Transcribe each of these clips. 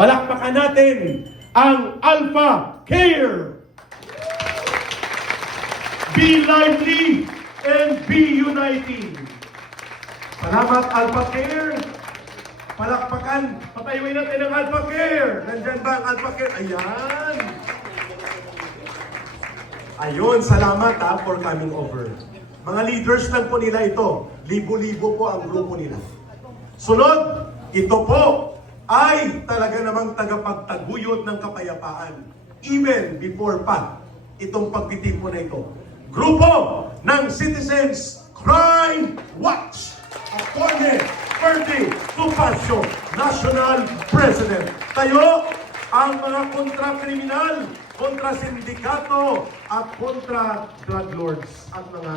Palakpakan natin ang Alpha Care. Be lively and be uniting. Salamat, Alpha Care. Palakpakan. Patayuin natin ang Alpha Care. Nandyan ba ang Alpha Care? Ayan. Ayun, salamat for coming over. Mga leaders lang po nila ito. Libo-libo po ang grupo nila. Sunod, ito po ay talaga namang tagapagtaguyod ng kapayapaan. Even before pa itong pagtitipon na ito. Grupo ng Citizens Crime Watch. Atty. Ferdy Tupacio, National President. Tayo ang mga kontra-kriminal, kontra-sindikato, at kontra-drug lords at mga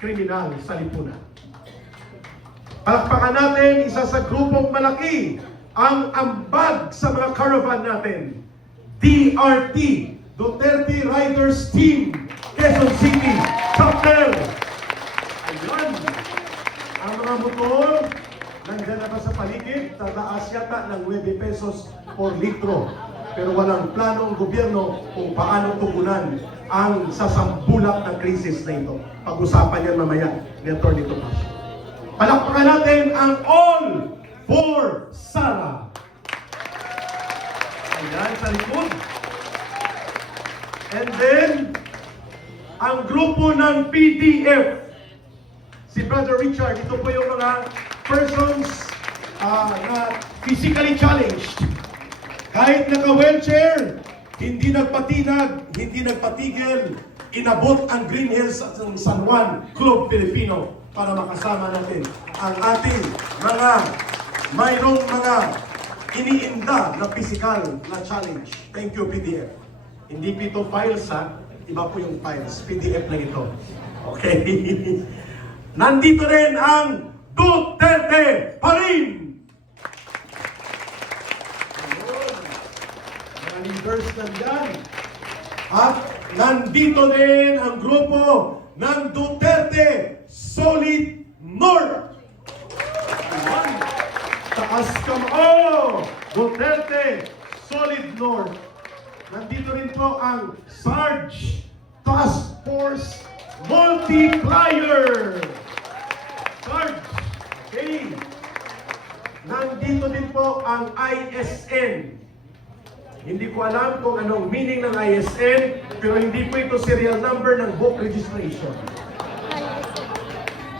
kriminal sa lipunan. Palakpakan natin isa sa grupong malaki ang ambag sa mga caravan natin. DRT, Duterte Riders Team, Quezon City, Chapter. Ayan. Ang mga motor, nandiyan na ba sa paligid? Tataas yata ng 9 pesos por litro. Pero walang plano ang gobyerno kung paano tugunan ang sasambulak na krisis na ito. Pag-usapan yan mamaya ni Atty. Tupacio. Palakpakan natin ang All for Sara. Ayan, sa likod. And then, ang grupo ng PDF. Si Brother Richard, ito po yung mga persons na physically challenged. Kahit naka-wheelchair, hindi nagpatinag, hindi nagpatigil, inabot ang Green Hills at ang San Juan Club Filipino para makasama natin ang ating mayroong mga iniinda na physical na challenge. Thank you, PDF. Hindi po ito files, ha? Iba po yung files. PDF na ito. Okay. Nandito rin ang Duterte pa rin! Mga leaders nandyan. At nandito din ang grupo ng Duterte Solid North. Ayan. Taas kamao! Duterte Solid North. Nandito rin po ang Sarge Task Force Multiplier. Sarge. Okay. Nandito din po ang ISN. Hindi ko alam kung anong meaning ng ISN, pero hindi po ito serial number ng book registration.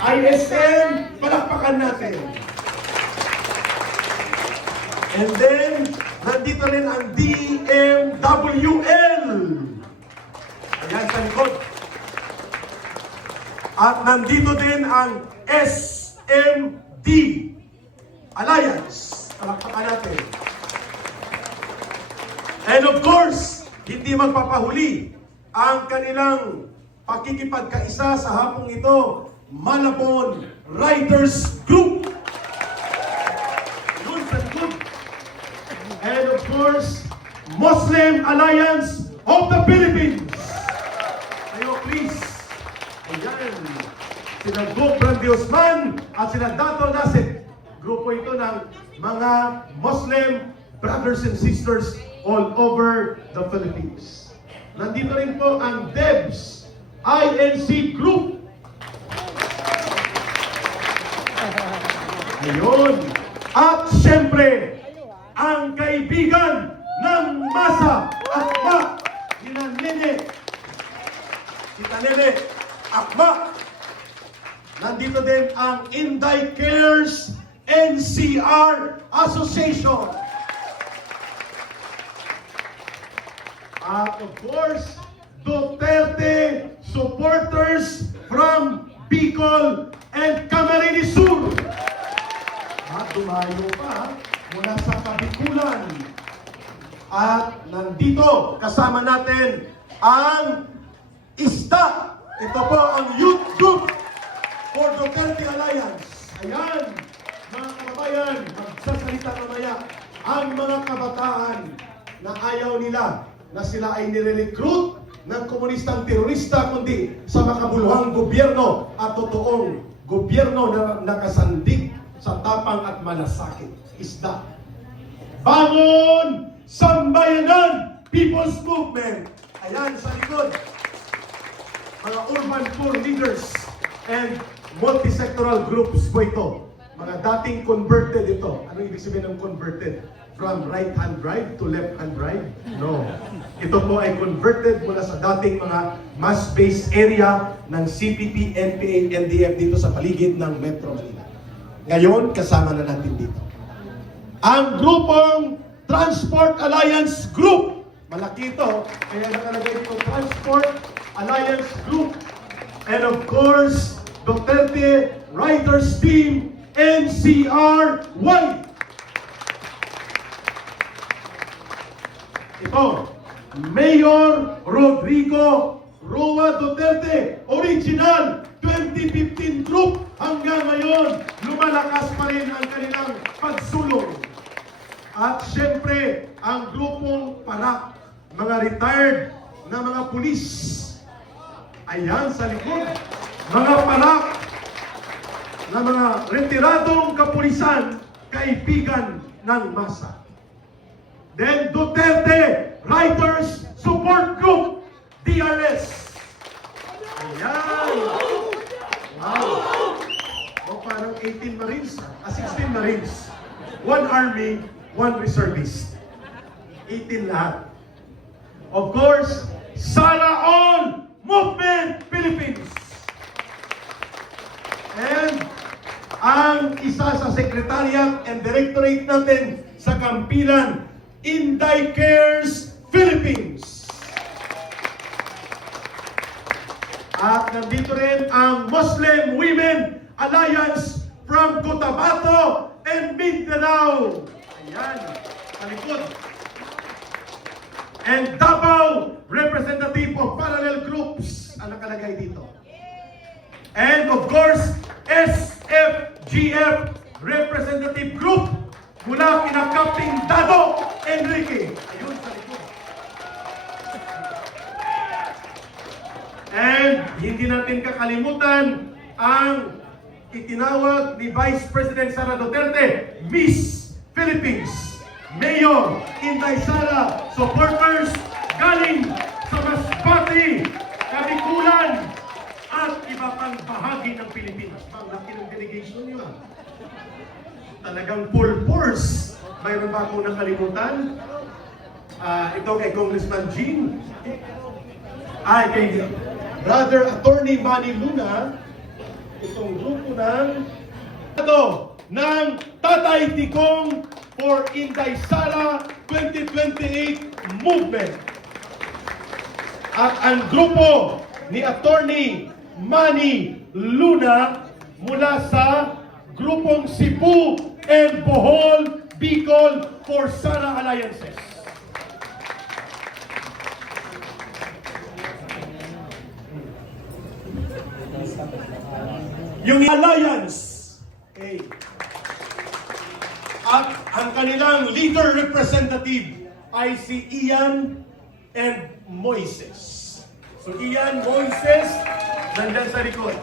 ISN, palakpakan natin. And then, nandito rin ang DMWL. Ayan sa likod. At nandito din ang SMD Alliance. Palakpakan natin. And of course, hindi magpapahuli ang kanilang pakikipagkaisa sa hapong ito, Malabon Riders Group. Yun sa likod. And of course, Muslim Alliance of the Philippines. Ayo, please. Ayan. Sila Gop Brandiosman at sila Dato Nasib. Grupo ito ng mga Muslim brothers and sisters all over the Philippines. Nandito rin po ang DEBS INC Group. Ayun. At siyempre, ang kaibigan ng masa Akma, Tita Nene Akma. Nandito din ang Inday Cares NCR Association. At of course, Duterte supporters from Bicol and Camarines Sur. At dumayo pa mula sa Kabikulan. At nandito kasama natin ang ISDA. Ito po ang Youth Group for Duterte Alliance. Ayan, mga kababayan, magsasalita mamaya ang mga kabataan na ayaw nila na sila ay nire-recruit ng komunistang terorista, kundi sa makabuluhang gobyerno at totoong gobyerno na nakasandig sa tapang at malasakit. ISDA. Bangon Sambayanan People's Movement. Ayan, sa likod. Mga urban poor leaders and multi-sectoral groups po ito. Mga dating converted ito. Ano ibig sabihin ng converted? From right-hand drive to left-hand drive? No. Ito po ay converted mula sa dating mga mass-based area ng CPP, NPA, NDF dito sa paligid ng Metro Manila. Ngayon, kasama na natin dito. Ang grupong Transport Alliance Group. Malaki ito. Kaya nakalagay dito Transport Alliance Group. And of course, Duterte Writers Team NCRY. Ito, Mayor Rodrigo Roa Duterte, original 2015 group. Hanggang ngayon, lumalakas pa rin ang kanilang pagsulong. At syempre, ang grupong PARAC, mga retired na mga pulis. Ayan sa likod, mga PARAC na mga retiradong kapulisan, kaibigan ng masa. Then Duterte Writers Support Group, DRS. Ayan. Wow. O parang 18 Marines, 16 Marines. One Army, one Reservist. 18 lahat. Of course, Sana All Movement Philippines. And ang isa sa Secretariat and Directorate natin sa Kampilan, Inday Cares Philippines. At nandito rin ang Muslim Women Alliance from Cotabato and Mindanao. Ayan, talikod. And Davao Representative of Parallel Groups ang nakalagay dito. And of course, SFGF Representative Group mula kina Captain Dado Enrique. Ayun sa likod. And hindi natin kakalimutan ang itinawag ni Vice President Sara Duterte, Miss Philippines. Mayor Inday Sara, supporters galing sa Masbate, Kabikulan, at iba pang bahagi ng Pilipinas. Ang laki ng delegation nyo. Talagang full force. Mayroon ba akong nakalimutan? Ito kay Congressman Jean. Kay Brother Attorney Manny Luna. Itong grupo ng Tatay Tikong for Inday Sara 2028 Movement. At ang grupo ni Attorney Manny Luna mula sa grupong Cebu and Bohol, Bicol for Sara Alliances. Yung alliance, okay. At ang kanilang leader representative ay si Ian and Moises. So Ian, Moises, nandyan sa likod.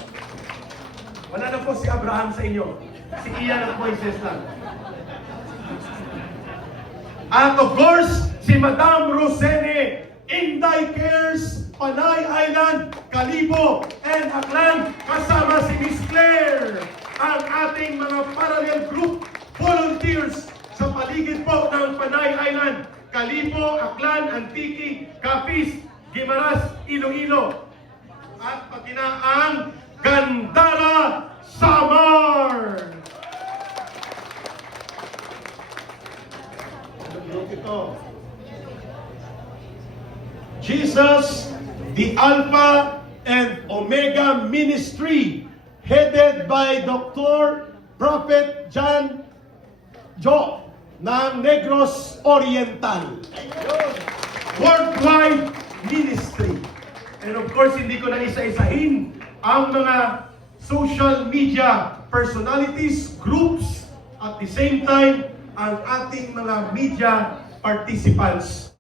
Wala na po si Abraham sa inyo. Si Ian at Moises lang. At of course, si Madam Rosene, Inday Cares, Panay Island, Kalibo, and Aklan, kasama si Miss Claire, ang ating mga parallel group volunteers sa paligid po ng Panay Island, Kalibo, Aklan, Antique, Capiz, Guimaras, Iloilo, at pati na ang Gandara, Samar. Ito. Jesus, the Alpha and Omega Ministry, headed by Dr. Prophet John Jo ng Negros Oriental. Worldwide Ministry. And of course, hindi ko na isa-isahin ang mga social media personalities, groups, at the same time, ang ating mga media participants.